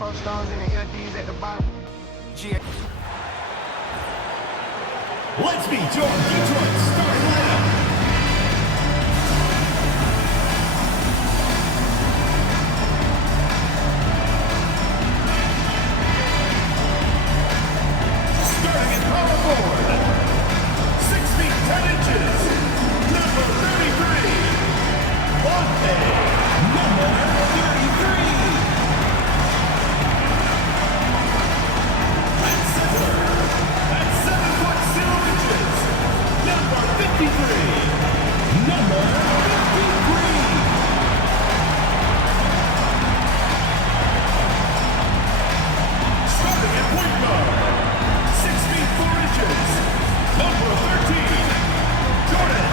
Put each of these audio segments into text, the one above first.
4 stones and the LDs at the bottom. Let's meet your Detroit starting lineup. Starting at power forward, 6 feet 10 inches, number 33, Matinee, number 33. At center, at 7 foot 0 inches, number 53, number 53. Starting at point guard, 6 feet 4 inches, number 13, Jordan.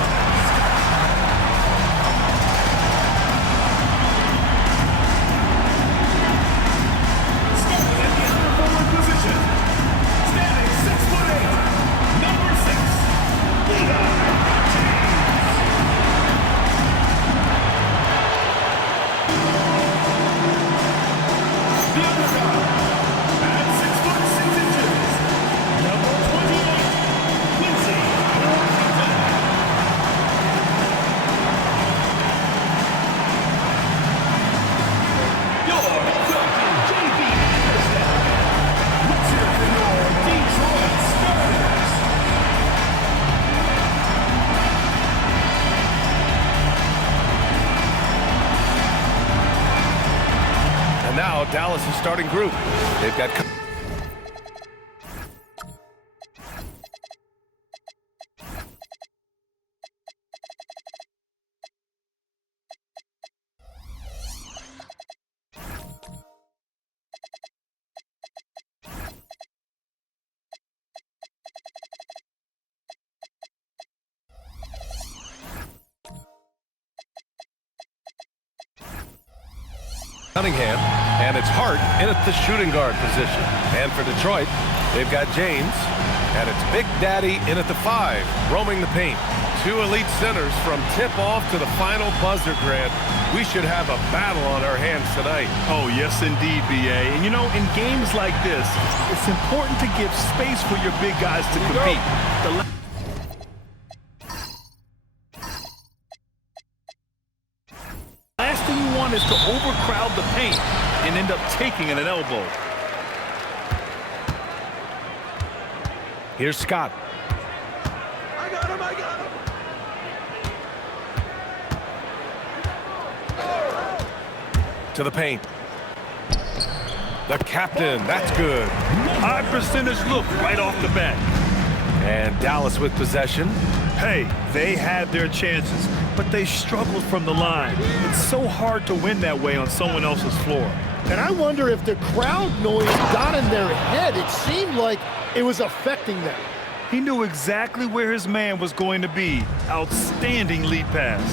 Starting at the upper forward position, standing 6 foot 8, number 6, Levi. The other guy, at 6 foot 6 inches, number 28, Quincy Washington. Your coach is JB Anderson. Let's hear it for your Detroit starters. And now Dallas' starting group. They've got Cunningham, and it's Hart in at the shooting guard position. And for Detroit, they've got James, and it's Big Daddy in at the 5, roaming the paint. 2 elite centers from tip-off to the final buzzer, Grant. We should have a battle on our hands tonight. Oh, yes, indeed, BA. And, you know, in games like this, it's important to give space for your big guys to compete. The last thing you want is to overcrowd the paint and end up taking an elbow. Here's Scott. I got him, I got him. To the paint. The captain, that's good. High percentage look right off the bat. And Dallas with possession. Hey, they had their chances, but they struggled from the line. It's so hard to win that way on someone else's floor. And I wonder if the crowd noise got in their head. It seemed like it was affecting them. He knew exactly where his man was going to be. Outstanding lead pass.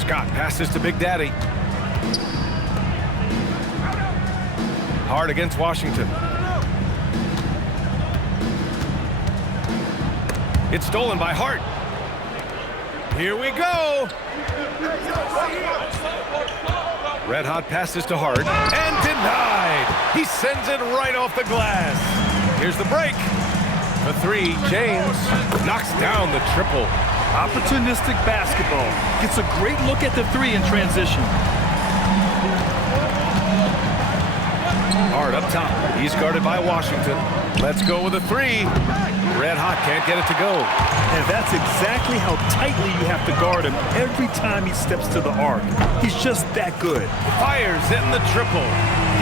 Scott passes to Big Daddy. Hard against Washington. It's stolen by Hart. Here we go. Red hot passes to Hart and denied. He sends it right off the glass. Here's the break. The 3, James knocks down the triple. Opportunistic basketball. Gets a great look at the 3 in transition. Hart up top. He's guarded by Washington. Let's go with a 3. Red hot, can't get it to go. And that's exactly how tightly you have to guard him every time he steps to the arc. He's just that good. Fires in the triple.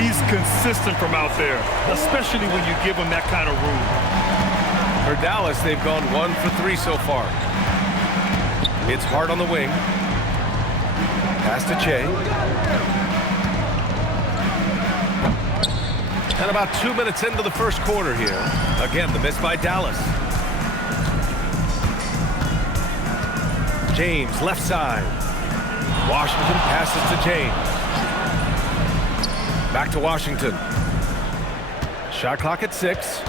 He's consistent from out there, especially when you give him that kind of room. For Dallas, they've gone 1 for 3 so far. It's Hart on the wing. Pass to Che. And about 2 minutes into the first quarter here. Again, the miss by Dallas. James, left side. Washington passes to James. Back to Washington. Shot clock at 6.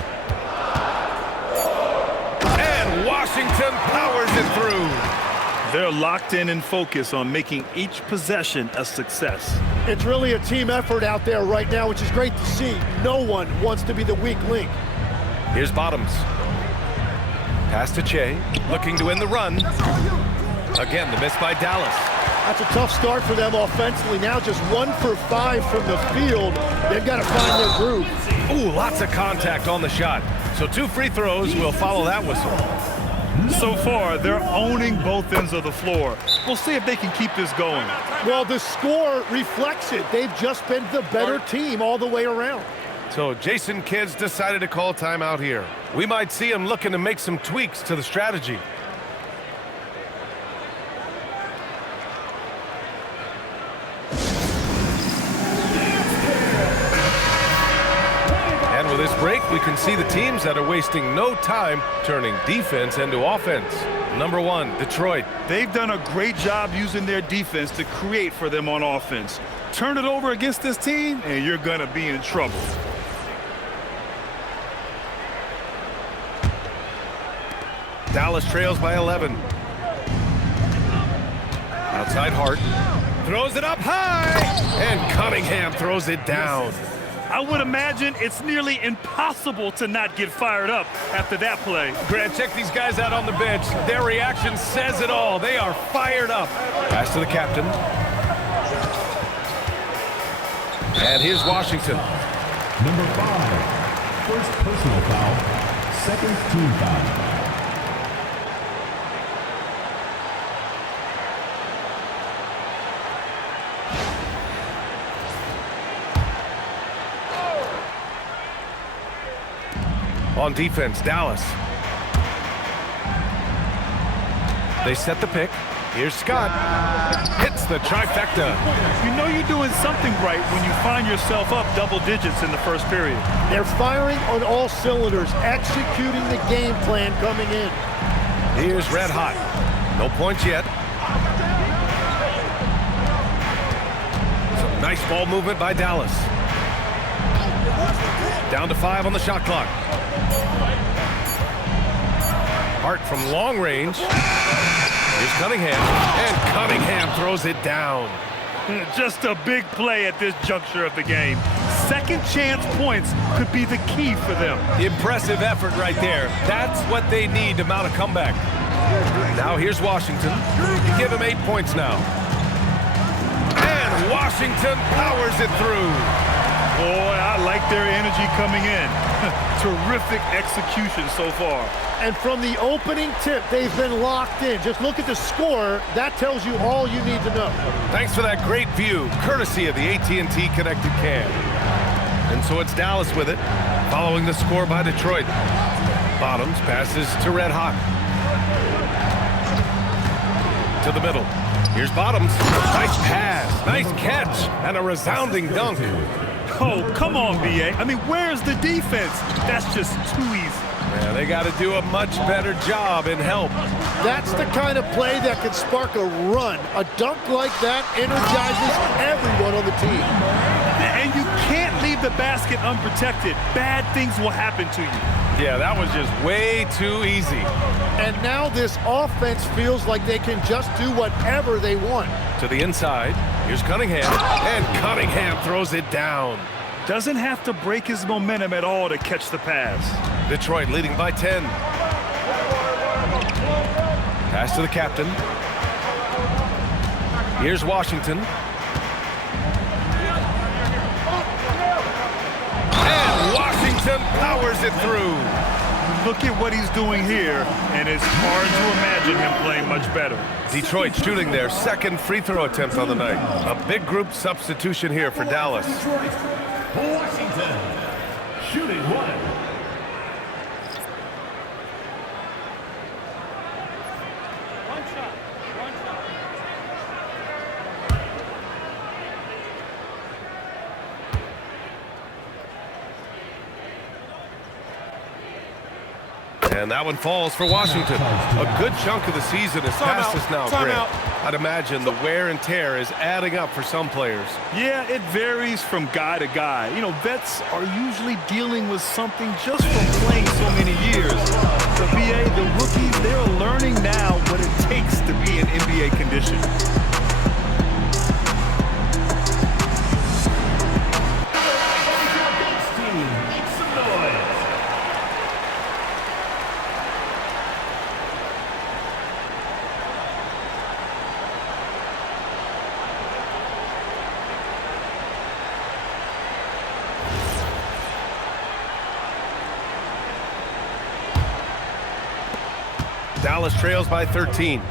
And Washington powers it through. They're locked in and focused on making each possession a success. It's really a team effort out there right now, which is great to see. No one wants to be the weak link. Here's Bottoms. Pass to Che, looking to win the run. Again, the miss by Dallas. That's a tough start for them offensively. Now just 1 for 5 from the field. They've got to find their groove. Ooh, lots of contact on the shot. So 2 free throws will follow that whistle. So far, they're owning both ends of the floor. We'll see if they can keep this going. Well, the score reflects it. They've just been the better team all the way around. So Jason Kidd's decided to call timeout here. We might see him looking to make some tweaks to the strategy. And with this break, we can see the teams that are wasting no time turning defense into offense. Number 1, Detroit. They've done a great job using their defense to create for them on offense. Turn it over against this team, and you're going to be in trouble. Dallas trails by 11. Outside Hart. Throws it up high. And Cunningham throws it down. I would imagine it's nearly impossible to not get fired up after that play. Grant, check these guys out on the bench. Their reaction says it all. They are fired up. Pass to the captain. And here's Washington. Number 5, first personal foul, second team foul. On defense, Dallas. They set the pick. Here's Scott. Hits the trifecta. You know you're doing something right when you find yourself up double digits in the first period. They're firing on all cylinders, executing the game plan coming in. Here's Red Hot. No points yet. Some nice ball movement by Dallas. Down to 5 on the shot clock. Hart from long range. Here's Cunningham. And Cunningham throws it down. Just a big play at this juncture of the game. Second chance points could be the key for them. Impressive effort right there. That's what they need to mount a comeback. Now here's Washington. Give him 8 points now. And Washington powers it through. Boy, I like their energy coming in. Terrific execution so far. And from the opening tip, they've been locked in. Just look at the score. That tells you all you need to know. Thanks for that great view, courtesy of the AT&T Connected Cam. And so it's Dallas with it, following the score by Detroit. Bottoms passes to Red Hot. To the middle. Here's Bottoms. Nice pass, nice catch, and a resounding dunk. Oh, come on, BA. I mean, where's the defense? That's just too easy. Yeah, they got to do a much better job in help. That's the kind of play that can spark a run. A dunk like that energizes everyone on the team. And you can't leave the basket unprotected. Bad things will happen to you. Yeah, that was just way too easy. And now this offense feels like they can just do whatever they want. To the inside, here's Cunningham, and Cunningham throws it down. Doesn't have to break his momentum at all to catch the pass. Detroit leading by 10. Pass to the captain. Here's Washington. And Washington powers it through. Look at what he's doing here, and it's hard to imagine him playing much better. Detroit shooting their second free throw attempt on the night. A big group substitution here for Dallas. Washington, shooting 1. And that one falls for Washington. A good chunk of the season is past us now, Grant. I'd imagine the wear and tear is adding up for some players. Yeah, it varies from guy to guy. You know, vets are usually dealing with something just from playing so many years. The BA, the rookies, they're learning now what it takes to be in NBA condition. Dallas trails by 13.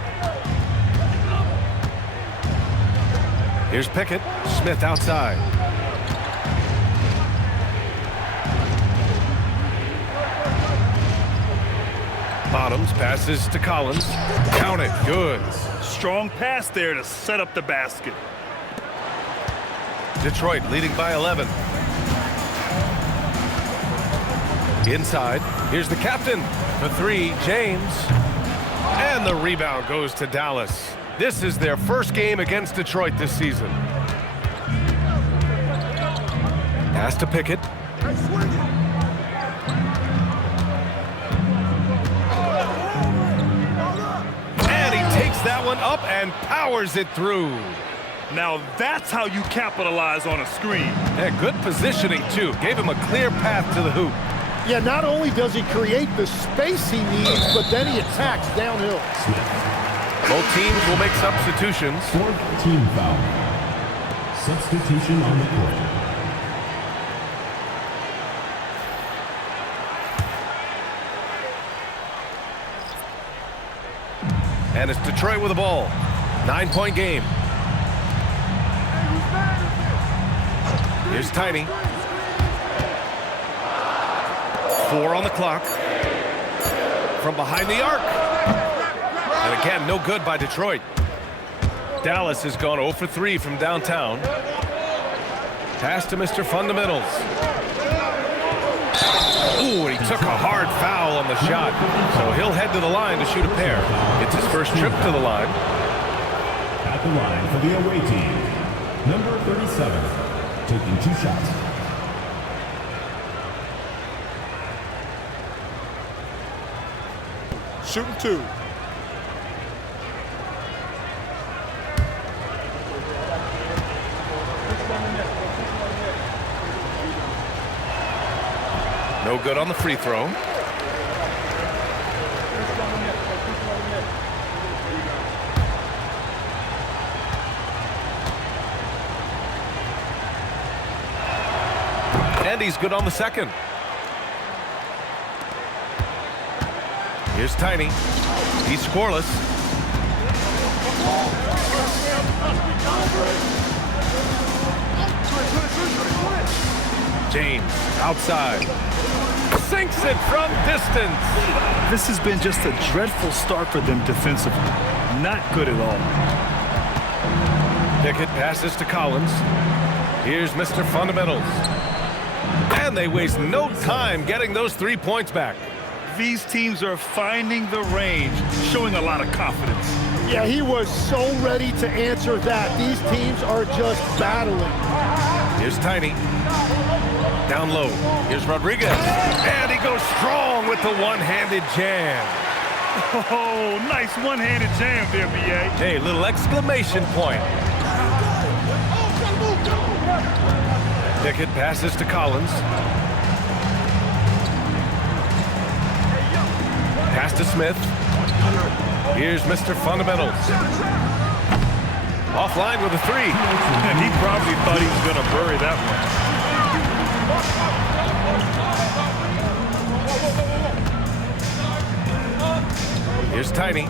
Here's Pickett. Smith outside. Bottoms passes to Collins. Count it. Good. Strong pass there to set up the basket. Detroit leading by 11. Inside. Here's the captain. For three, James. And the rebound goes to Dallas. This is their first game against Detroit this season. Pass to Pickett. And he takes that one up and powers it through. Now that's how you capitalize on a screen. Yeah, good positioning, too. Gave him a clear path to the hoop. Yeah, not only does he create the space he needs, but then he attacks downhill. Both teams will make substitutions. Fourth team foul. Substitution on the court. And it's Detroit with the ball. 9-point game. Here's Tiny. 4 on the clock. From behind the arc. And again, no good by Detroit. Dallas has gone 0 for 3 from downtown. Pass to Mr. Fundamentals. Ooh, and he took a hard foul on the shot. So he'll head to the line to shoot a pair. It's his first trip to the line. At the line for the away team, number 37, taking 2 shots. Shooting 2. No good on the free throw. And he's good on the second. Here's Tiny. He's scoreless. James outside. Sinks it from distance. This has been just a dreadful start for them defensively. Not good at all. Pickett passes to Collins. Here's Mr. Fundamentals. And they waste no time getting those 3 points back. These teams are finding the range, showing a lot of confidence. Yeah, he was so ready to answer that. These teams are just battling. Here's Tiny. Down low. Here's Rodriguez. And he goes strong with the one-handed jam. Oh, nice one-handed jam there, BA. Hey, little exclamation point. Pickett passes to Collins. Pass to Smith. Here's Mr. Fundamentals. Offline with a 3. And he probably thought he was going to bury that one. Here's Tiny.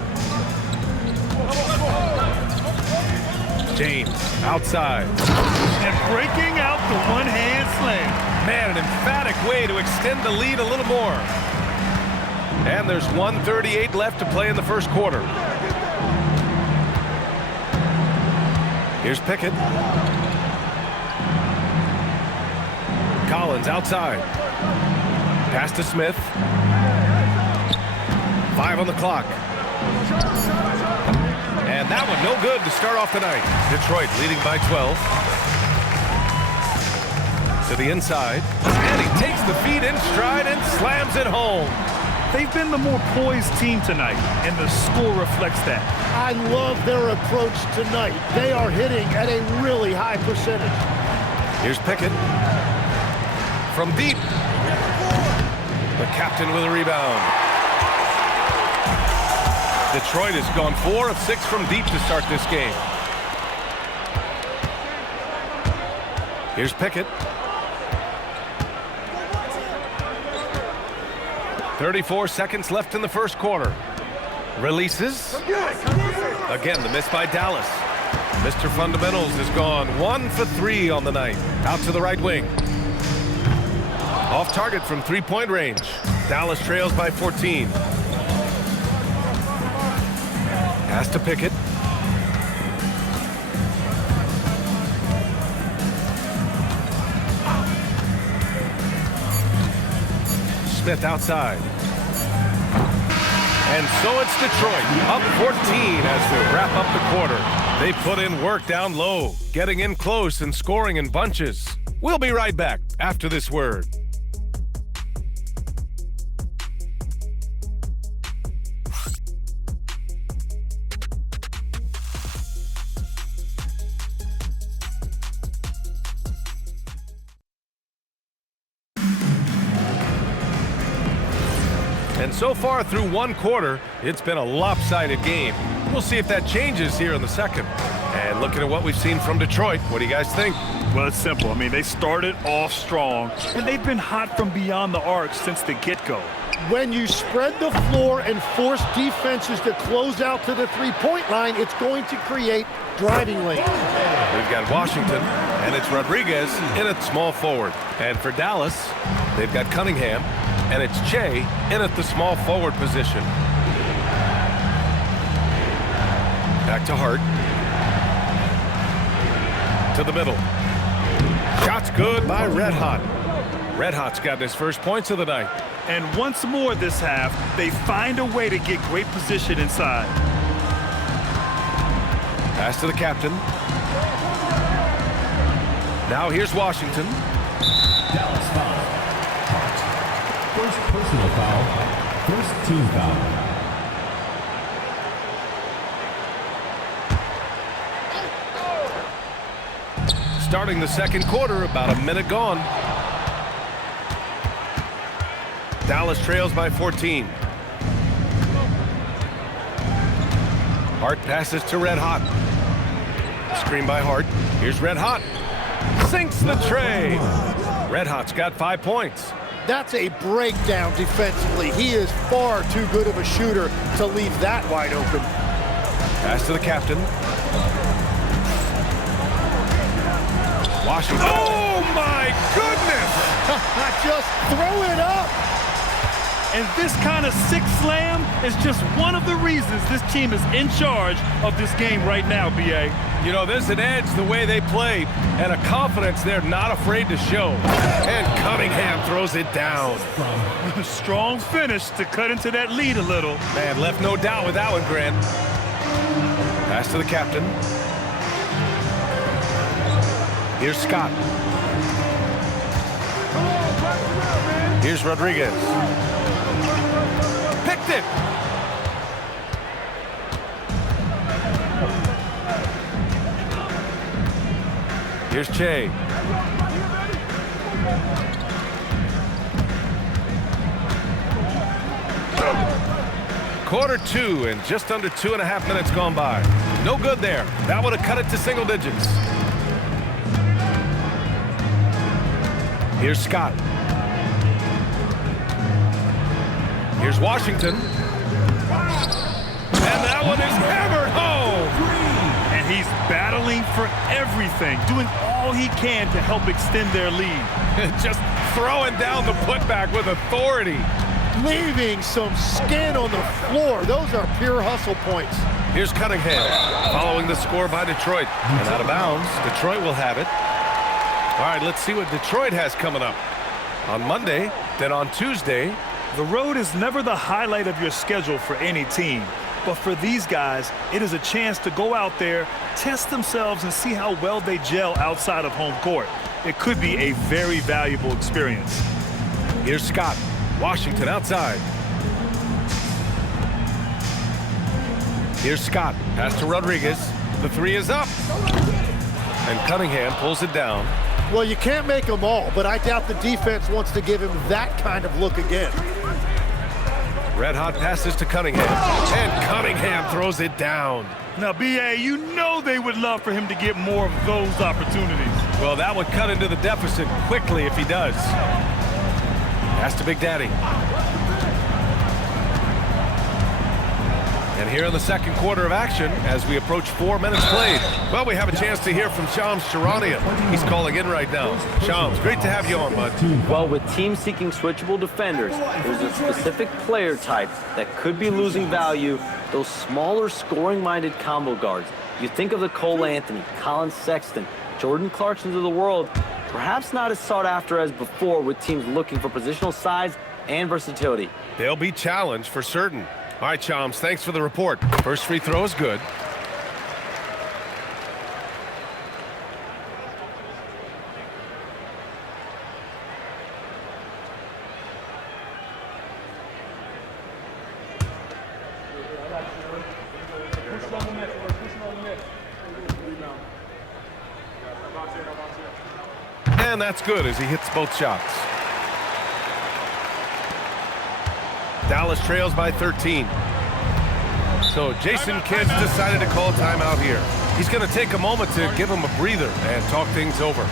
James outside. And breaking out the one-hand slam. Man, an emphatic way to extend the lead a little more. And there's 1:38 left to play in the first quarter. Here's Pickett. Collins outside. Pass to Smith. 5 on the clock. And that one no good to start off the night. Detroit leading by 12. To the inside. And he takes the feed in stride and slams it home. They've been the more poised team tonight, and the score reflects that. I love their approach tonight. They are hitting at a really high percentage. Here's Pickett. From deep. The captain with a rebound. Detroit has gone 4 of 6 from deep to start this game. Here's Pickett. 34 seconds left in the first quarter. Releases. Again, the miss by Dallas. Mr. Fundamentals has gone 1 for 3 on the night. Out to the right wing. Off target from three-point range. Dallas trails by 14. Pass to Pickett. Smith outside. And so it's Detroit, up 14 as we wrap up the quarter. They put in work down low, getting in close and scoring in bunches. We'll be right back after this word. And so far through one quarter, it's been a lopsided game. We'll see if that changes here in the second. And looking at what we've seen from Detroit, what do you guys think? Well, it's simple. I mean, they started off strong, and they've been hot from beyond the arc since the get-go. When you spread the floor and force defenses to close out to the three-point line, it's going to create driving lanes. We've got Washington, and it's Rodriguez in at small forward. And for Dallas, they've got Cunningham, and it's Che in at the small forward position. Back to Hart. To the middle. Shot's good by Red Hot. Red Hot's gotten his first points of the night. And once more this half, they find a way to get great position inside. Pass to the captain. Now here's Washington. Dallas foul. First personal foul. First team foul. Starting the second quarter, about a minute gone. Dallas trails by 14. Hart passes to Red Hot. Screen by Hart. Here's Red Hot. Sinks the tray. Red Hot's got 5 points. That's a breakdown defensively. He is far too good of a shooter to leave that wide open. Pass to the captain. Washington. Oh, my goodness! Just throw it up. And this kind of sick slam is just one of the reasons this team is in charge of this game right now, B.A. You know, there's an edge the way they play and a confidence they're not afraid to show. And Cunningham throws it down. Strong finish to cut into that lead a little. Man, left no doubt with that one, Grant. Pass to the captain. Here's Scott. Here's Rodriguez. Picked it. Here's Che. Quarter 2 and just under 2.5 minutes gone by. No good there. That would have cut it to single digits. Here's Scott. Here's Washington. And that one is hammered home. And he's battling for everything, doing all he can to help extend their lead. Just throwing down the putback with authority. Leaving some skin on the floor. Those are pure hustle points. Here's Cunningham following the score by Detroit. And out of bounds, Detroit will have it. All right, let's see what Detroit has coming up. On Monday, then on Tuesday, The road is never the highlight of your schedule for any team. But for these guys, it is a chance to go out there, test themselves, and see how well they gel outside of home court. It could be a very valuable experience. Here's Scott. Washington outside. Here's Scott. Pass to Rodriguez. The three is up. And Cunningham pulls it down. Well, you can't make them all, but I doubt the defense wants to give him that kind of look again. Red-hot passes to Cunningham. And Cunningham throws it down. Now, BA, you know they would love for him to get more of those opportunities. Well, that would cut into the deficit quickly if he does. Pass to Big Daddy. And here in the second quarter of action, as we approach 4 minutes played, well, we have a chance to hear from Shams Charania. He's calling in right now. Shams, great to have you on, bud. Well, with teams seeking switchable defenders, there's a specific player type that could be losing value, those smaller scoring-minded combo guards. You think of the Cole Anthony, Colin Sexton, Jordan Clarksons of the world, perhaps not as sought after as before with teams looking for positional size and versatility. They'll be challenged for certain. All right, Shams, thanks for the report. First free throw is good. And that's good as he hits both shots. Dallas trails by 13. So Jason Kidd's decided to call timeout here. He's going to take a moment to give him a breather and talk things over.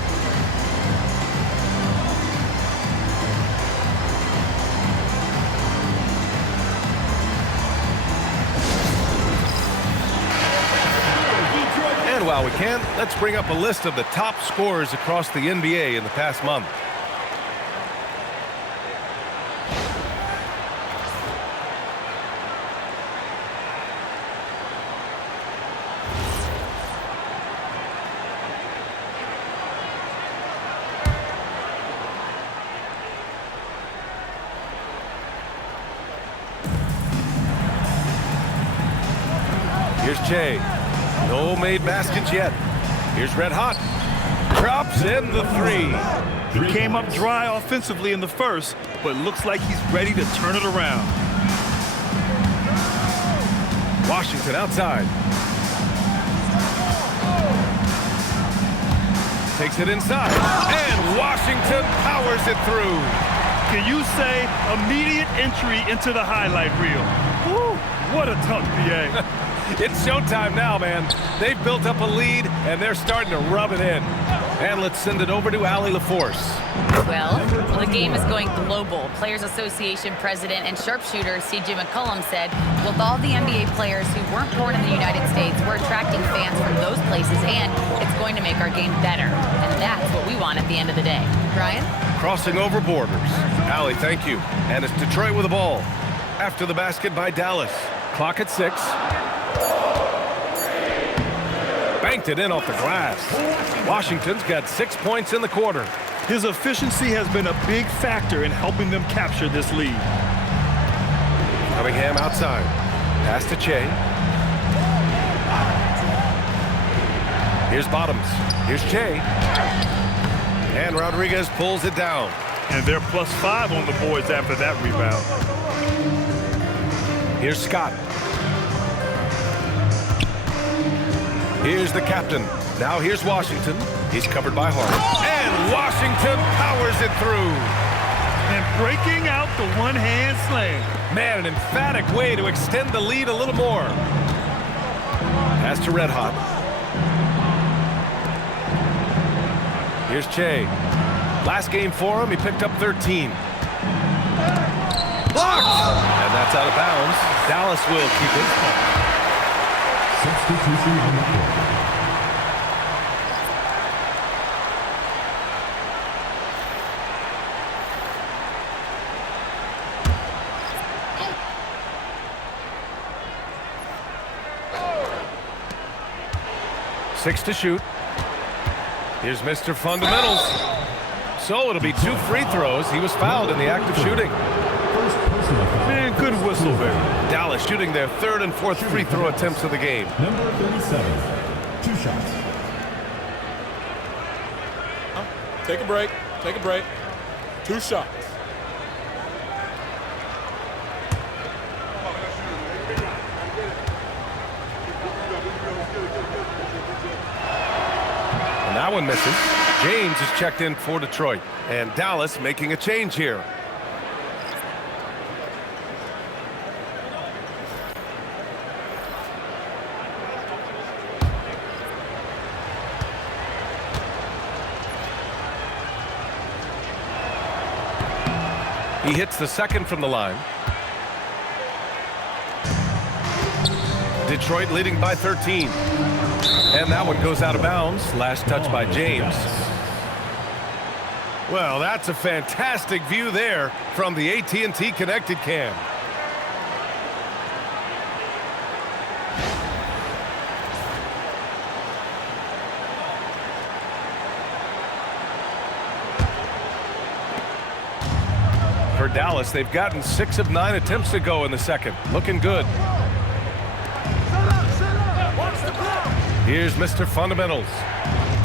And while we can, let's bring up a list of the top scorers across the NBA in the past month. Here's Jay. No made baskets yet. Here's Red Hot. Drops in the three. He came up dry offensively in the first, but looks like he's ready to turn it around. Washington outside. Takes it inside. And Washington powers it through. Can you say immediate entry into the highlight reel? Woo, what a dunk, BA. It's showtime now, man. They've built up a lead, and they're starting to rub it in. And let's send it over to Allie LaForce. Well, the game is going global. Players Association President and sharpshooter C.J. McCollum said, with all the NBA players who weren't born in the United States, we're attracting fans from those places, and it's going to make our game better. And that's what we want at the end of the day. Brian? Crossing over borders. Allie, thank you. And it's Detroit with the ball. After the basket by Dallas. Clock at 6. Banked it in off the glass. Washington's got 6 points in the quarter. His efficiency has been a big factor in helping them capture this lead. Cunningham outside. Pass to Che. Here's Bottoms. Here's Che. And Rodriguez pulls it down. And they're +5 on the boards after that rebound. Here's Scott. Here's the captain. Now here's Washington. He's covered by Hart. And Washington powers it through. And breaking out the one-hand slam. Man, an emphatic way to extend the lead a little more. Pass to Red Hot. Here's Che. Last game for him, he picked up 13. Blocked! And that's out of bounds. Dallas will keep it. Substitution on the court. Six to shoot. Here's Mr. Fundamentals. So it'll be 2 free throws. He was fouled in the act of shooting. First Man, good whistle there. Dallas shooting their third and fourth free throw attempts of the game. Number 37, 2 shots. Take a break. Take a break. 2 shots. And that one misses. James is checked in for Detroit. And Dallas making a change here. He hits the second from the line. Detroit leading by 13. And that one goes out of bounds. Last touch by James. Well, that's a fantastic view there from the AT&T Connected Cam. For Dallas, they've gotten 6 of 9 attempts to go in the second. Looking good. Here's Mr. Fundamentals.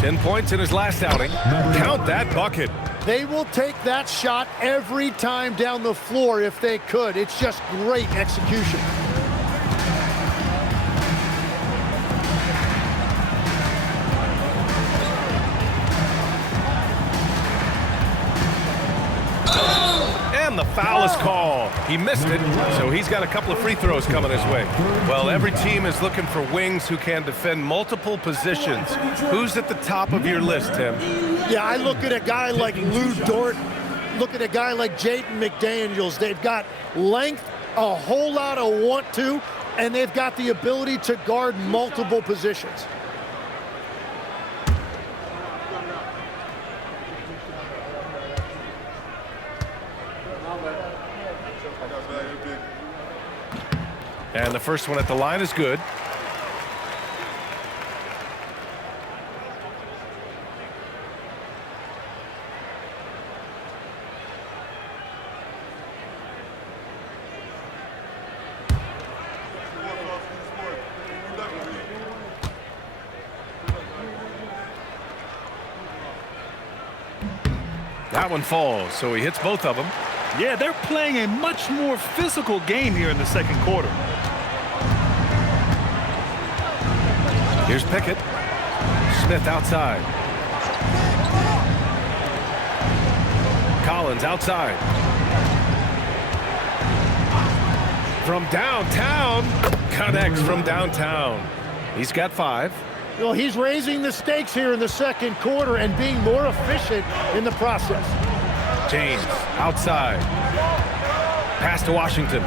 10 points in his last outing. Count that bucket. They will take that shot every time down the floor if they could. It's just great execution. And the foul is called. He missed it, so he's got a couple of free throws coming his way. Well, every team is looking for wings who can defend multiple positions. Who's at the top of your list, Tim? Yeah, I look at a guy like Lou Dort, look at a guy like Jaden McDaniels. They've got length, a whole lot of want to, and they've got the ability to guard multiple positions. And the first one at the line is good. That one falls, so he hits both of them. Yeah, they're playing a much more physical game here in the second quarter. Here's Pickett. Smith outside. Collins outside. From downtown. Connects from downtown. He's got 5. Well, he's raising the stakes here in the second quarter and being more efficient in the process. James outside. Pass to Washington.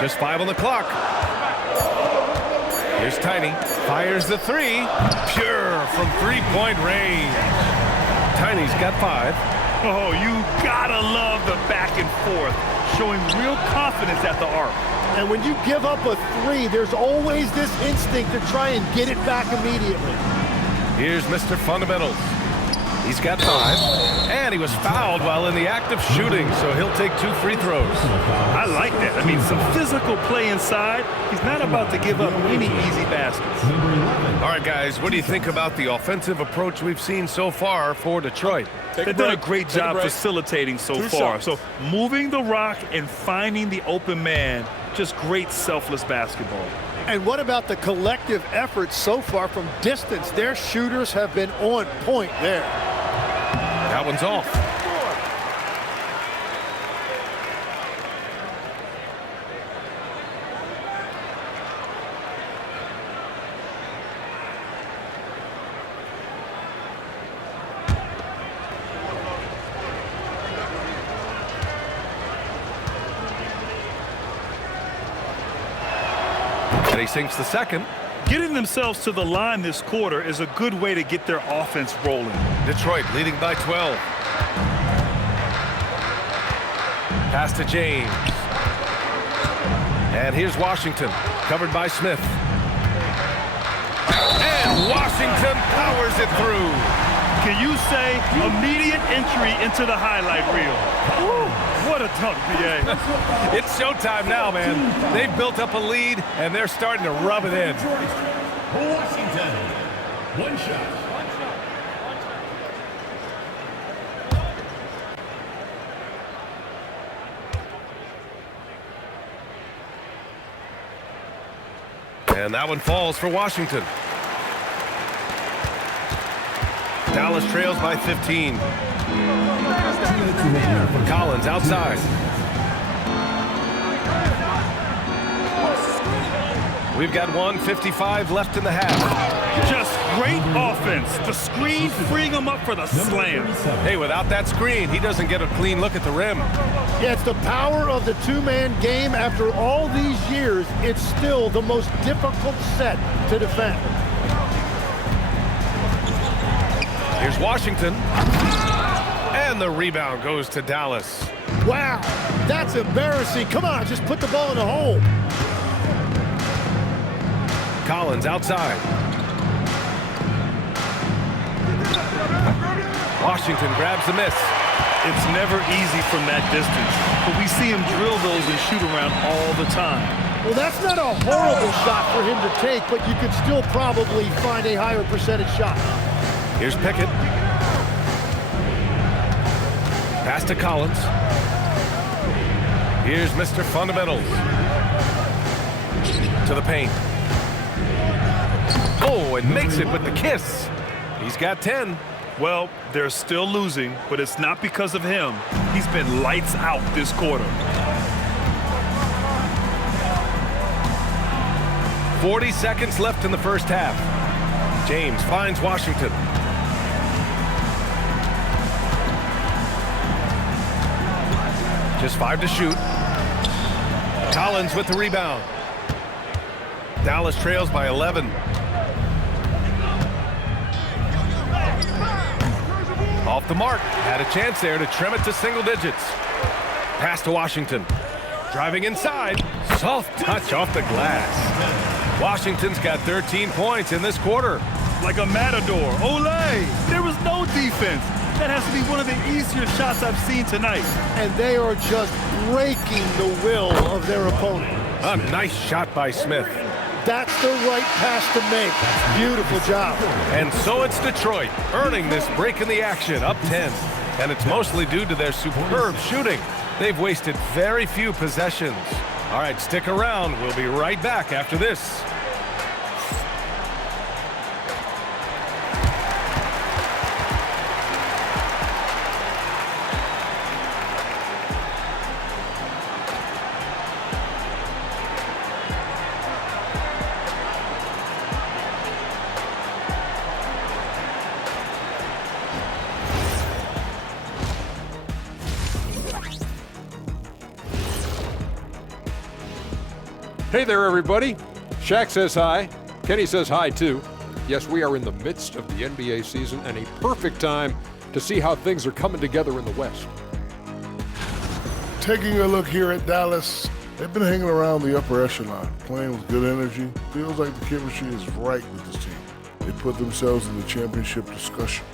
Just 5 on the clock. Here's Tiny. Fires the 3. Pure from 3-point range. Tiny's got 5. Oh, you gotta love the back and forth, showing real confidence at the arc. And when you give up a 3, there's always this instinct to try and get it back immediately. Here's Mr. Fundamentals. He's got 5. And he was fouled while in the act of shooting, so he'll take 2 free throws. I like that. I mean, some physical play inside. He's not about to give up any easy baskets. All right, guys, what do you think about the offensive approach we've seen so far for Detroit? They've done a great job facilitating so far. So moving the rock and finding the open man, just great selfless basketball. And what about the collective effort so far from distance? Their shooters have been on point there. That one's off. And he sinks the second. Getting themselves to the line this quarter is a good way to get their offense rolling. Detroit leading by 12. Pass to James. And here's Washington, covered by Smith. And And Washington powers it through. Can you say immediate entry into the highlight reel? Woo, what a dunk, BA. It's showtime now, man. They've built up a lead, and they're starting to rub it in. Washington. One shot. And that one falls for Washington. Dallas trails by 15. Collins outside. We've got 1:55 left in the half. Just great offense. The screen freeing him up for the slam. Hey, without that screen, he doesn't get a clean look at the rim. Yeah, it's the power of the two-man game. After all these years, it's still the most difficult set to defend. Here's Washington. And the rebound goes to Dallas. Wow, that's embarrassing. Come on, just put the ball in the hole. Collins outside. Washington grabs the miss. It's never easy from that distance, but we see him drill those and shoot around all the time. Well, that's not a horrible shot for him to take, but you could still probably find a higher percentage shot. Here's Pickett. Pass to Collins. Here's Mr. Fundamentals. To the paint. Oh, and makes it with the kiss. He's got 10. Well, they're still losing, but it's not because of him. He's been lights out this quarter. 40 seconds left in the first half. James finds Washington. Just 5 to shoot. Collins with the rebound. Dallas trails by 11. Off the mark. Had a chance there to trim it to single digits. Pass to Washington. Driving inside. Soft touch off the glass. Washington's got 13 points in this quarter. Like a matador. Olay! There was no defense. That has to be one of the easier shots I've seen tonight. And they are just breaking the will of their opponent. A nice shot by Smith. That's the right pass to make. Beautiful job. And so it's Detroit earning this break in the action, up 10. And it's mostly due to their superb shooting. They've wasted very few possessions. All right, stick around. We'll be right back after this. Hey there, everybody. Shaq says hi. Kenny says hi, too. Yes, we are in the midst of the NBA season and a perfect time to see how things are coming together in the West. Taking a look here at Dallas, they've been hanging around the upper echelon, playing with good energy. Feels like the chemistry is right with this team. They put themselves in the championship discussion.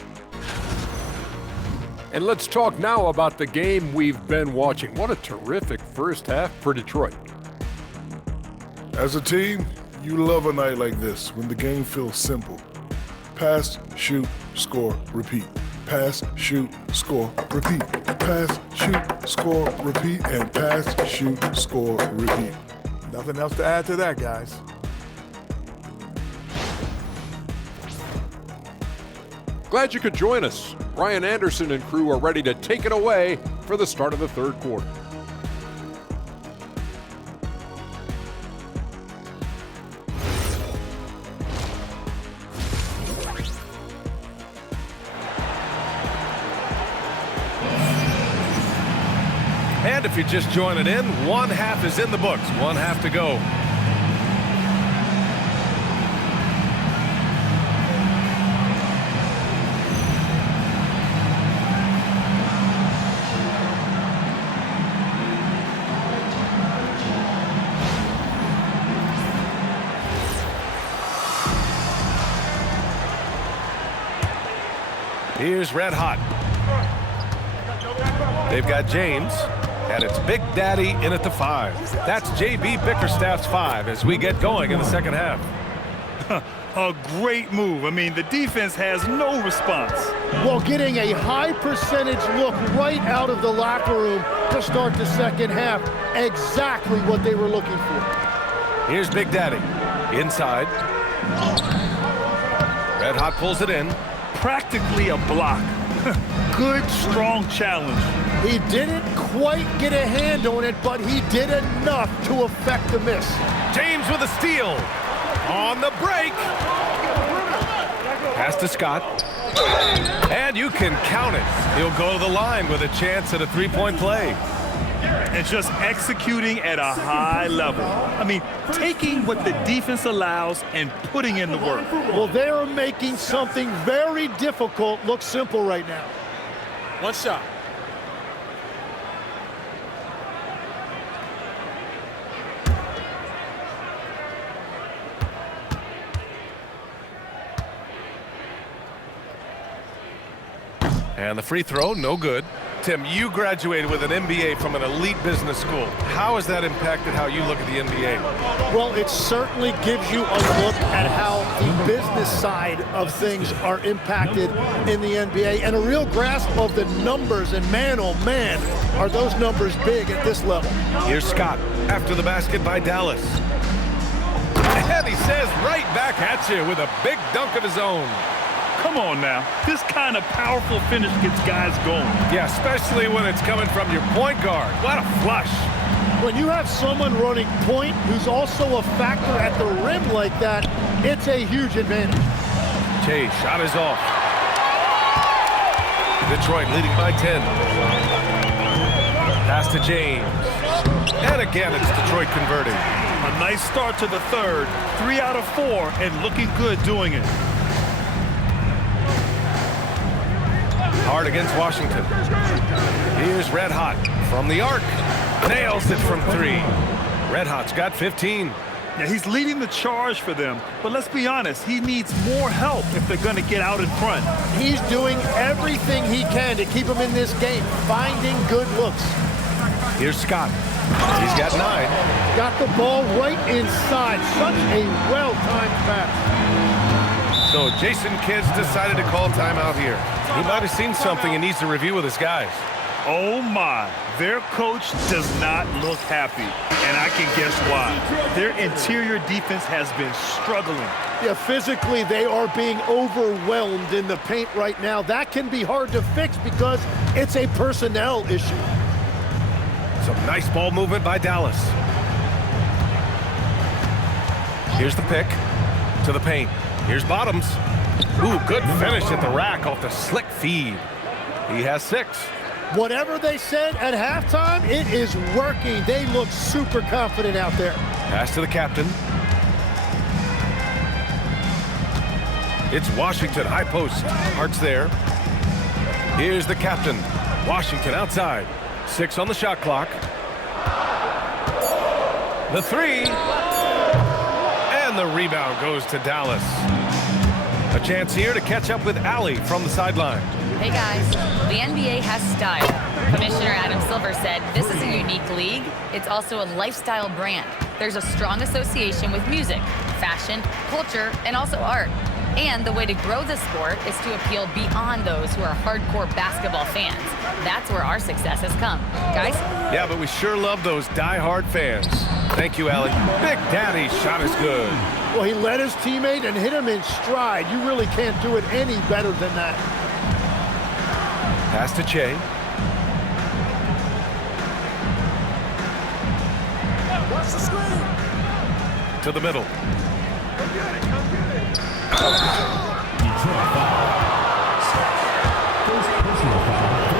And let's talk now about the game we've been watching. What a terrific first half for Detroit. As a team, you love a night like this when the game feels simple. Pass, shoot, score, repeat. Pass, shoot, score, repeat. Pass, shoot, score, repeat, and pass, shoot, score, repeat. Nothing else to add to that, guys. Glad you could join us. Ryan Anderson and crew are ready to take it away for the start of the third quarter. And if you're just joining in, one half is in the books. One half to go. Here's Red Hot. They've got James, and it's Big Daddy in at the 5. That's J.B. Bickerstaff's 5 as we get going in the second half. A great move. I mean, the defense has no response. Well, getting a high percentage look right out of the locker room to start the second half. Exactly what they were looking for. Here's Big Daddy. Inside. Red Hot pulls it in. Practically a block. Good, strong challenge. He didn't quite get a hand on it, but he did enough to affect the miss. James with a steal. On the break. Pass to Scott. And you can count it. He'll go to the line with a chance at a three-point play. And just executing at a high level. I mean, taking what the defense allows and putting in the work. Well, they're making something very difficult look simple right now. One shot. And the free throw, no good. Tim, you graduated with an MBA from an elite business school. How has that impacted how you look at the NBA? Well, it certainly gives you a look at how the business side of things are impacted in the NBA and a real grasp of the numbers. And man, oh man, are those numbers big at this level. Here's Scott after the basket by Dallas. And he says right back at you with a big dunk of his own. Come on now. This kind of powerful finish gets guys going. Yeah, especially when it's coming from your point guard. What a flush. When you have someone running point who's also a factor at the rim like that, it's a huge advantage. Chase, shot is off. Detroit leading by 10. Pass to James. And again, it's Detroit converting. A nice start to the third. 3 out of 4 and looking good doing it. Hard against Washington. Here's Red Hot from the arc. Nails it from 3. Red Hot's got 15. Yeah, he's leading the charge for them. But let's be honest, he needs more help if they're going to get out in front. He's doing everything he can to keep them in this game, finding good looks. Here's Scott. He's got 9. Got the ball right inside. Such a well-timed pass. So Jason Kidd's decided to call timeout here. He might have seen something and needs to review with his guys. Oh my, their coach does not look happy, and I can guess why. Their interior defense has been struggling. Yeah, physically they are being overwhelmed in the paint right now. That can be hard to fix because it's a personnel issue. Some nice ball movement by Dallas. Here's the pick to the paint. Here's Bottoms. Ooh, good finish at the rack off the slick feed. He has 6. Whatever they said at halftime, it is working. They look super confident out there. Pass to the captain. It's Washington, high post. Hart's there. Here's the captain. Washington outside. 6 on the shot clock. The 3. And the rebound goes to Dallas. A chance here to catch up with Allie from the sideline. Hey guys, the NBA has style. Commissioner Adam Silver said this is a unique league. It's also a lifestyle brand. There's a strong association with music, fashion, culture, and also art. And the way to grow the sport is to appeal beyond those who are hardcore basketball fans. That's where our success has come. Guys? Yeah, but we sure love those die-hard fans. Thank you, Allie. Big Daddy's shot is good. Well, he led his teammate and hit him in stride. You really can't do it any better than that. Pass to Che. Watch the screen. To the middle.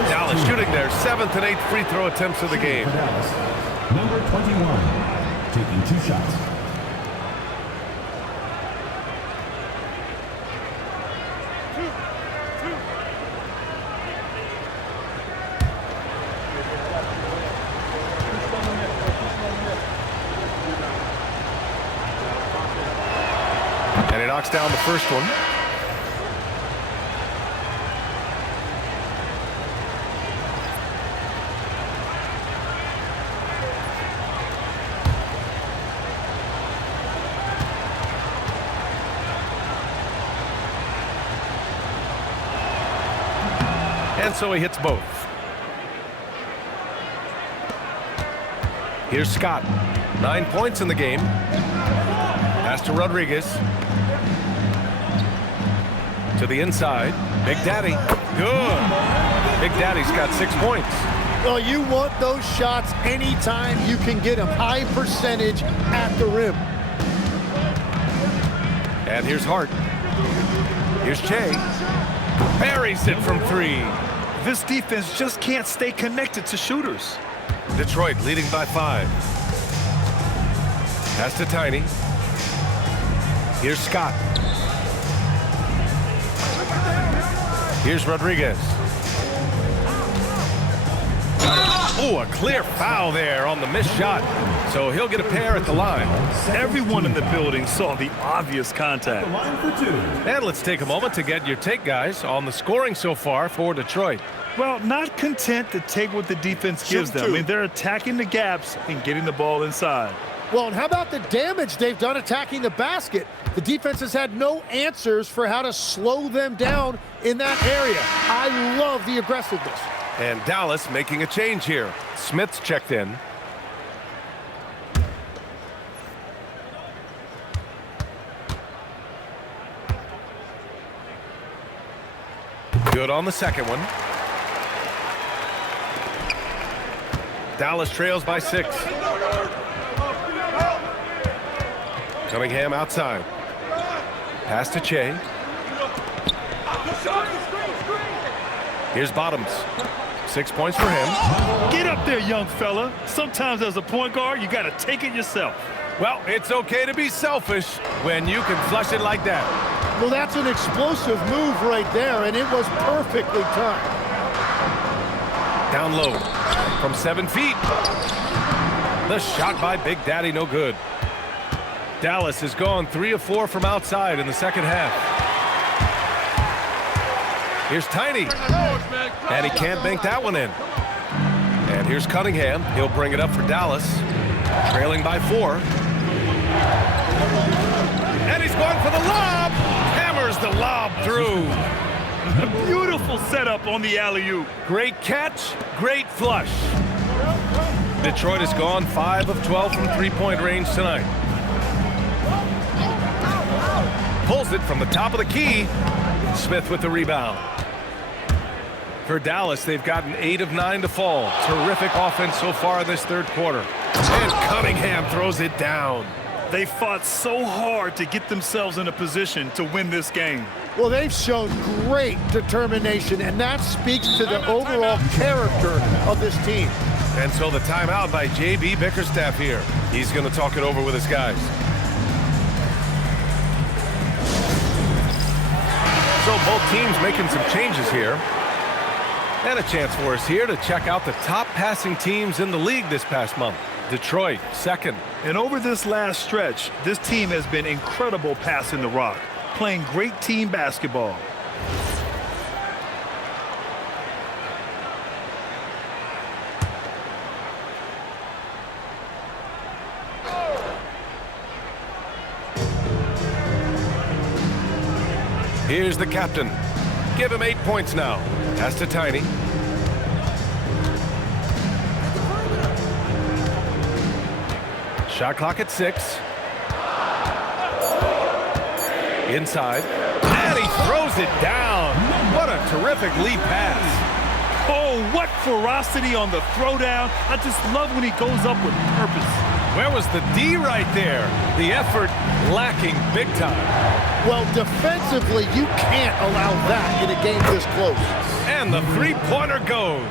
Dallas shooting their 7th and 8th free throw attempts of the game. Number 21, taking 2 shots. And he knocks down the first one. And so he hits both. Here's Scott. 9 points in the game. Pass to Rodriguez. To the inside. Big Daddy. Good. Big Daddy's got 6 points. Well, you want those shots anytime you can get them. High percentage at the rim. And here's Hart. Here's Che. Buries it from 3. This defense just can't stay connected to shooters. Detroit leading by 5. Pass to Tiny. Here's Scott. Here's Rodriguez. Oh, a clear foul there on the missed shot. So he'll get a pair at the line. Everyone in the building saw the obvious contact. And let's take a moment to get your take, guys, on the scoring so far for Detroit. Well, not content to take what the defense gives them. I mean, they're attacking the gaps and getting the ball inside. Well, and how about the damage they've done attacking the basket? The defense has had no answers for how to slow them down in that area. I love the aggressiveness. And Dallas making a change here. Smith's checked in. Good on the second one. Dallas trails by 6. Cunningham outside. Pass to Che. Here's Bottoms. 6 points for him. Get up there, young fella. Sometimes as a point guard, you got to take it yourself. Well, it's okay to be selfish when you can flush it like that. Well, that's an explosive move right there, and it was perfectly timed. Down low from 7 feet. The shot by Big Daddy, no good. Dallas has gone 3 of 4 from outside in the second half. Here's Tiny. And he can't bank that one in. And here's Cunningham. He'll bring it up for Dallas. Trailing by 4. And he's going for the lob. Hammers the lob through. A beautiful setup on the alley-oop. Great catch, great flush. Detroit has gone 5 of 12 from three-point range tonight. Pulls it from the top of the key. Smith with the rebound. For Dallas, they've gotten 8 of 9 to fall. Terrific offense so far in this third quarter. And Cunningham throws it down. They fought so hard to get themselves in a position to win this game. Well, they've shown great determination, and that speaks to the overall character of this team. And so the timeout by J.B. Bickerstaff here. He's going to talk it over with his guys. So both teams making some changes here. And a chance for us here to check out the top passing teams in the league this past month. Detroit, second. And over this last stretch, this team has been incredible passing the rock, playing great team basketball. Here's the captain. Give him 8 points now. Pass to Tiny. Shot clock at 6. Inside. And he throws it down. What a terrific lead pass. Oh, what ferocity on the throwdown. I just love when he goes up with purpose. Where was the D right there? The effort lacking big time. Well, defensively, you can't allow that in a game this close. And the three-pointer goes.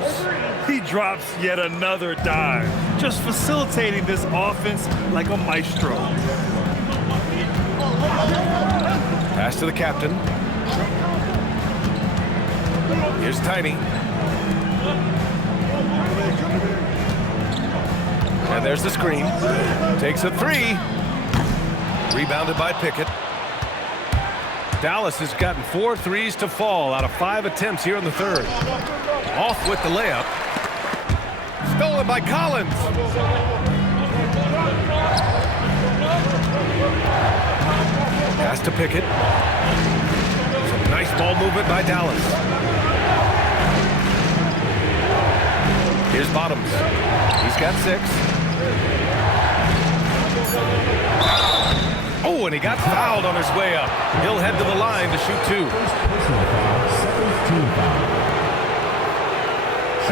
He drops yet another dime, just facilitating this offense like a maestro. Pass to the captain. Here's Tiny. And there's the screen. Takes a 3. Rebounded by Pickett. Dallas has gotten 4 threes to fall out of 5 attempts here in the third. Off with the layup. Stolen by Collins. Pass to Pickett. Some nice ball movement by Dallas. Here's Bottoms. He's got 6. Oh, and he got fouled on his way up. He'll head to the line to shoot 2.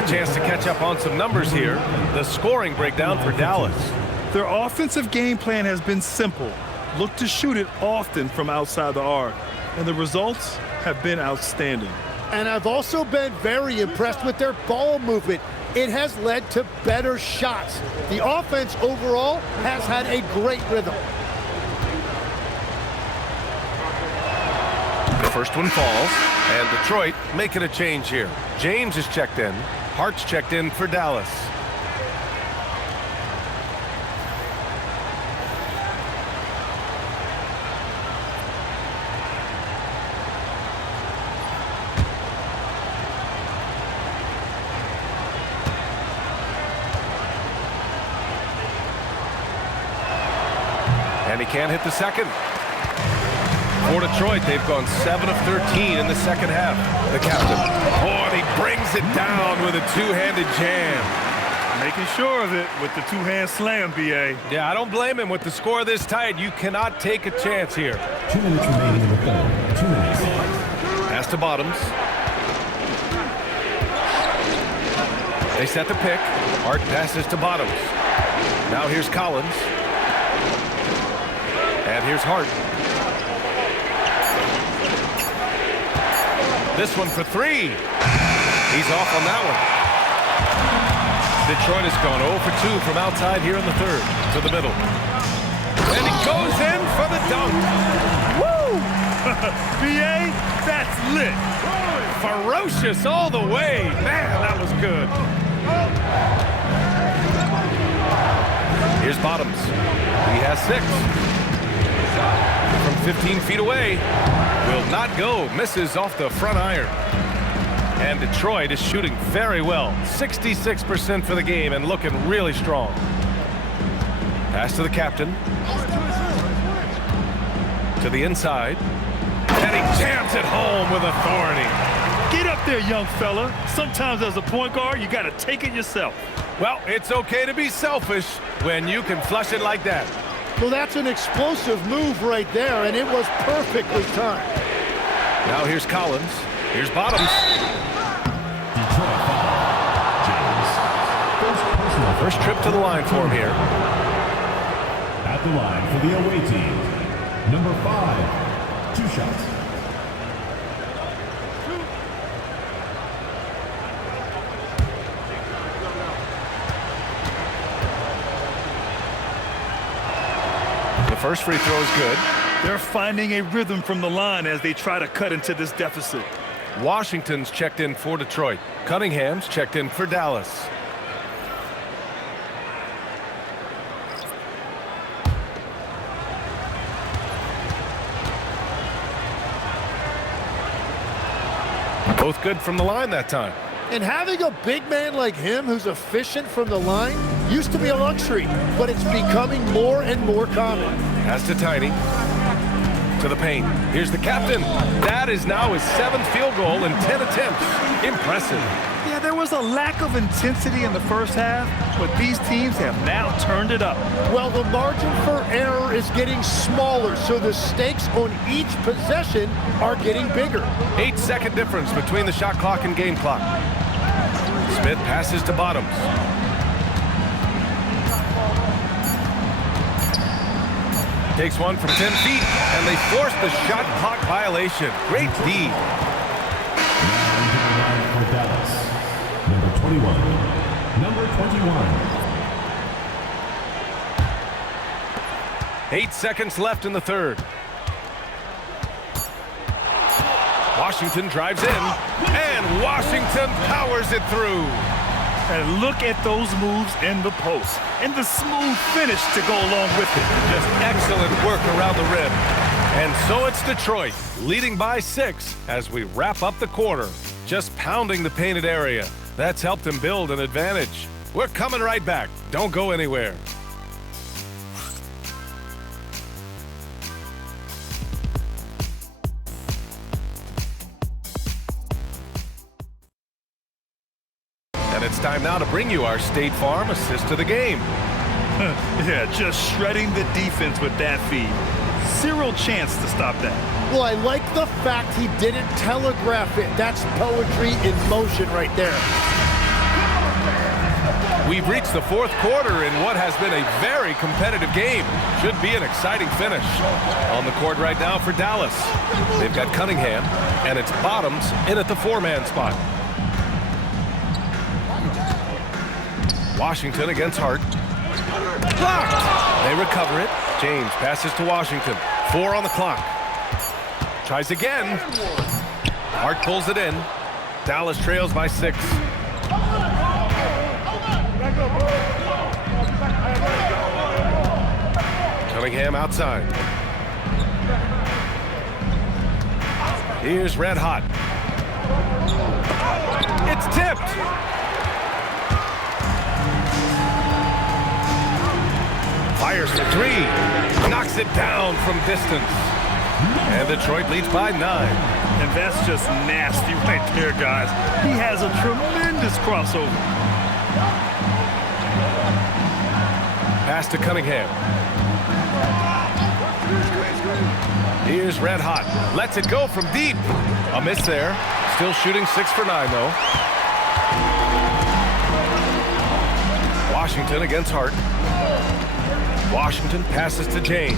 A chance to catch up on some numbers here. The scoring breakdown for Dallas. Their offensive game plan has been simple. Look to shoot it often from outside the arc. And the results have been outstanding. And I've also been very impressed with their ball movement. It has led to better shots. The offense overall has had a great rhythm. The first one falls, and Detroit making a change here. James is checked in. Hart's checked in for Dallas. And he can't hit the second. For Detroit, they've gone 7 of 13 in the second half. The captain. Oh, and he brings it down with a two-handed jam. Making sure of it with the two-hand slam, BA. Yeah, I don't blame him. With the score this tight, you cannot take a chance here. 2 minutes remaining in the third. 2 minutes. Pass to Bottoms. They set the pick. Hart passes to Bottoms. Now here's Collins. And here's Hart. This one for 3. He's off on that one. Detroit has gone 0 for 2 from outside here in the third. To the middle. And he goes in for the dunk. Woo! BA, that's lit. Ferocious all the way. Man, that was good. Here's Bottoms. He has 6. From 15 feet away. Will not go. Misses off the front iron. And Detroit is shooting very well. 66% for the game and looking really strong. Pass to the captain. To the inside. And he jams it home with authority. Get up there, young fella. Sometimes as a point guard, you got to take it yourself. Well, it's okay to be selfish when you can flush it like that. Well, that's an explosive move right there, and it was perfectly timed. Now here's Collins. Here's Bottoms. Detroit foul. James. First trip to the line for him here. At the line for the away team. Number 5. 2 shots. The first free throw is good. They're finding a rhythm from the line as they try to cut into this deficit. Washington's checked in for Detroit. Cunningham's checked in for Dallas. Both good from the line that time. And having a big man like him who's efficient from the line used to be a luxury, but it's becoming more and more common. Pass to Tiny. To the paint. Here's the captain. That is now his 7th field goal in 10 attempts. Impressive. Yeah, there was a lack of intensity in the first half, but these teams have now turned it up. Well, the margin for error is getting smaller, so the stakes on each possession are getting bigger. 8-second difference between the shot clock and game clock. Smith passes to Bottoms. Takes one from 10 feet, and they force the shot clock violation. Great D. For Dallas. Number 21. Number 21. 8 seconds left in the third. Washington drives in, and Washington powers it through. And look at those moves in the post. And the smooth finish to go along with it. Just excellent work around the rim. And so it's Detroit, leading by 6 as we wrap up the quarter. Just pounding the painted area. That's helped them build an advantage. We're coming right back. Don't go anywhere. And it's time now to bring you our State Farm assist to the game. Yeah, just shredding the defense with that feed. Zero chance to stop that. Well, I like the fact he didn't telegraph it. That's poetry in motion right there. We've reached the fourth quarter in what has been a very competitive game. Should be an exciting finish. On the court right now for Dallas. They've got Cunningham, and it's Bottoms in at the 4-man spot. Washington against Hart. Blocked! They recover it. James passes to Washington. 4 on the clock. Tries again. Hart pulls it in. Dallas trails by 6. Cunningham outside. Here's Red Hot. It's tipped. Fires for 3. Knocks it down from distance. And Detroit leads by 9. And that's just nasty right there, guys. He has a tremendous crossover. Pass to Cunningham. Here's Red Hot. Lets it go from deep. A miss there. Still shooting 6 for 9, though. Washington against Hart. Washington passes to James.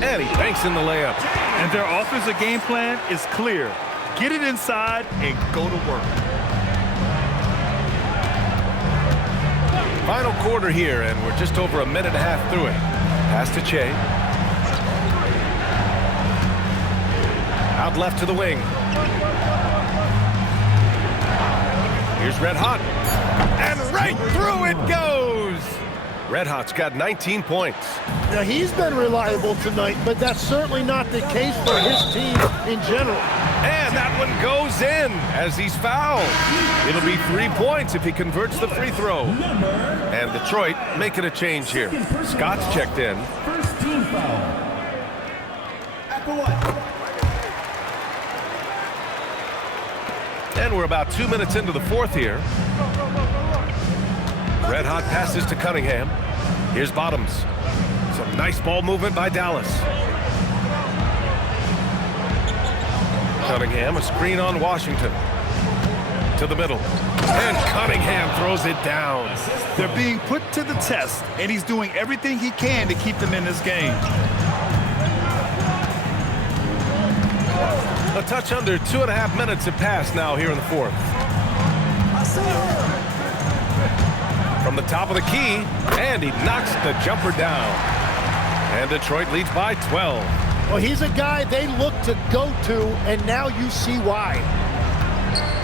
And he banks in the layup. And their offensive game plan is clear. Get it inside and go to work. Final quarter here, and we're just over a minute and a half through it. Pass to Che. Out left to the wing. Here's Red Hot. And right through it goes! Red Hot's got 19 points. Now, he's been reliable tonight, but that's certainly not the case for his team in general. And that one goes in as he's fouled. It'll be 3 points if he converts the free throw. And Detroit making a change here. Scott's checked in. First team foul. At the line. And we're about 2 minutes into the fourth here. Red Hot passes to Cunningham. Here's Bottoms. Some nice ball movement by Dallas. Cunningham, a screen on Washington. To the middle. And Cunningham throws it down. They're being put to the test, and he's doing everything he can to keep them in this game. A touch under 2.5 minutes have passed now here in the fourth. From the top of the key, and he knocks the jumper down. And Detroit leads by 12. Well, he's a guy they look to go to, and now you see why.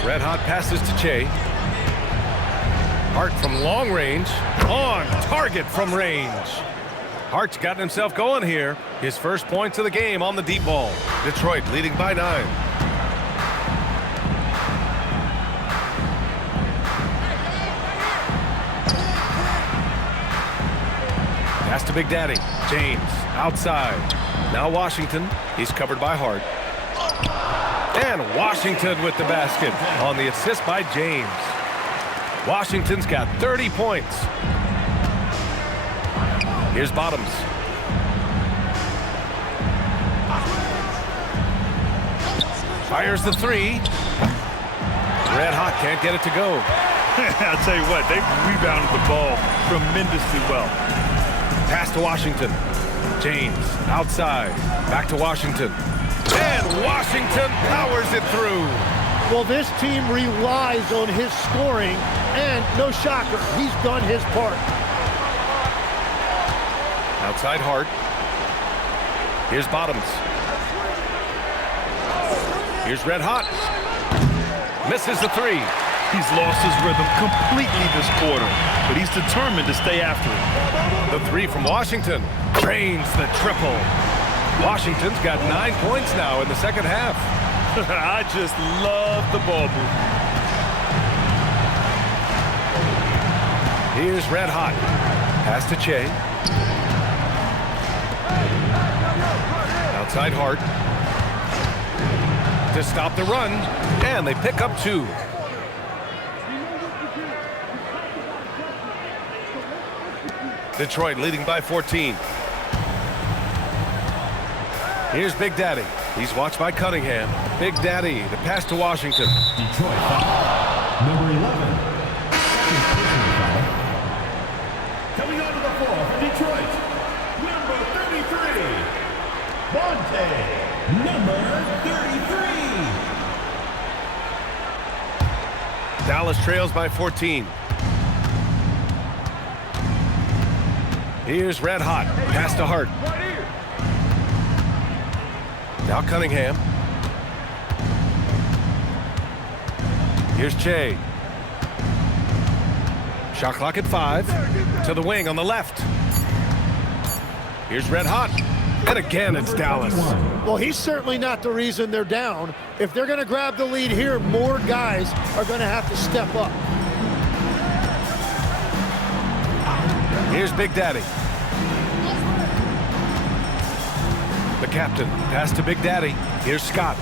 Red Hot passes to Che. Hart from long range, on target from range. Hart's gotten himself going here. His first points of the game on the deep ball. Detroit leading by 9. Pass to Big Daddy. James outside. Now Washington. He's covered by Hart. And Washington with the basket on the assist by James. Washington's got 30 points. Here's Bottoms. Fires the 3. Red Hot can't get it to go. I'll tell you what, they rebounded the ball tremendously well. Pass to Washington. James outside. Back to Washington. And Washington powers it through. Well, this team relies on his scoring, and no shocker, he's done his part. Outside Hart. Here's Bottoms. Here's Red Hot. Misses the 3. He's lost his rhythm completely this quarter, but he's determined to stay after it. The 3 from Washington drains the triple. Washington's got 9 points now in the second half. I just love the ball movement. Here's Red Hot. Pass to Che. Outside Hart. To stop the run, and they pick up 2. Detroit leading by 14. Here's Big Daddy. He's watched by Cunningham. Big Daddy, the pass to Washington. Detroit foul. Number 11. Coming onto the floor for Detroit, number 33, Bonte. Number 33. Dallas trails by 14. Here's Red Hot. Pass to Hart. Now Cunningham. Here's Che. Shot clock at 5. To the wing on the left. Here's Red Hot. And again, it's Dallas. Well, he's certainly not the reason they're down. If they're going to grab the lead here, more guys are going to have to step up. Here's Big Daddy. The captain. Pass to Big Daddy. Here's Scott.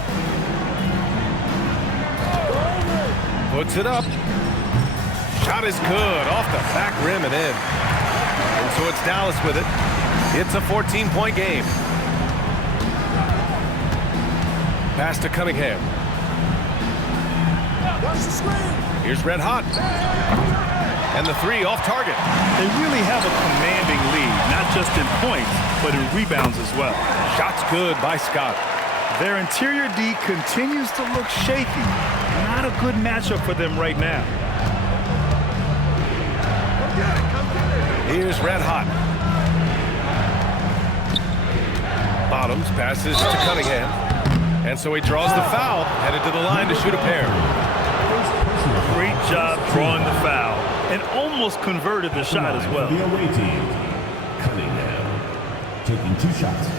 Puts it up. Shot is good. Off the back rim and in. And so it's Dallas with it. It's a 14-point game. Pass to Cunningham. Watch the screen. Here's Red Hot. And the 3 off target. They really have a commanding lead, not just in points, but in rebounds as well. Shots good by Scott. Their interior D continues to look shaky. Not a good matchup for them right now. Here's Red Hot. Bottoms passes to Cunningham. And so he draws the foul, headed to the line to shoot a pair. Great job drawing the foul and almost converted the shot as well. The away team, Cunningham, taking 2 shots.